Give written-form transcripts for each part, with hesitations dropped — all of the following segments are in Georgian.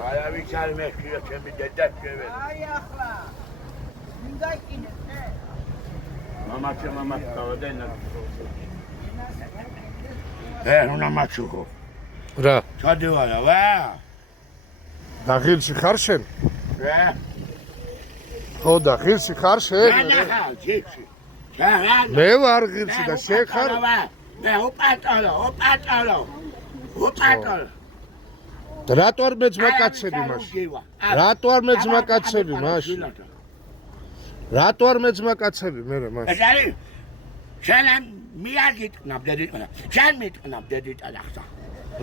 Aia vicare meschio che mi detto. Ai ახლა. მინდა იყინე. Mama stava una machuco. რა ჩადევარა, ვა? დაღილში ხარ შენ? რა? ხო დაღილში ხარ შენ? რა, ჯიში. რა? მე ვარ ღილში და შენ ხარ? მე ოპატალო. რატო არ მეძმა კაცები მაშინ? რატო არ მეძმა კაცები მაშინ? რატო არ მეძმა კაცები მე მაშინ? ეს არის შენ მიაგიტყნაბ დედიტყნა. შენ მიტყნაბ დედიტყნა ხსა.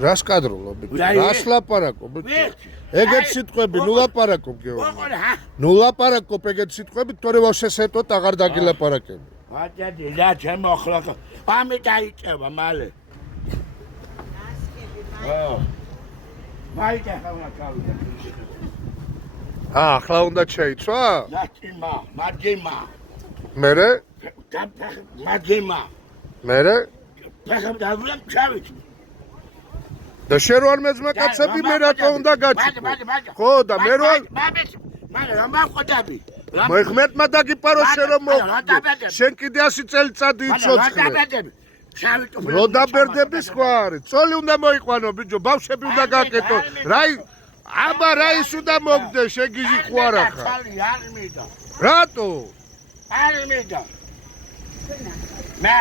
რას კადრულობ? რას ლაპარაკობ? ეგეთ სიტყვები ნუ ლაპარაკობ გეო. ნუ ლაპარაკობ ეგეთ სიტყვები, თორე ვაშესეტოთ აღარ დაგილაპარაკებ. ვაჭადი რა ჩემო ახლა. ამით აიწევა მალე. მაიკა ხამა ჩავიდა. ახლა უნდა შეიცვა? მაჯიმა. მერე? მაჯიმა. მერე? ფეხებ დავულა ჩავით. და შენ რო არ მეძმა კაცები მე რატო უნდა გაჩიქო? ხო და მე რო მალე რა მაყოდები? მე ღმერთმა დაგიპარო შენ რომ მოვიდე. შენ კიდე 100 წელიწადი იცოცხლე. რო დაბერდები სხვა არის. წოლი უნდა მოიყვანო ბიჭო, ბავშვები უნდა გაკეთო. აბა რა ის უნდა მოგდე, შეგიჟი ხო არა ხარ? არ მიდა. რატო? არ მიდა. მე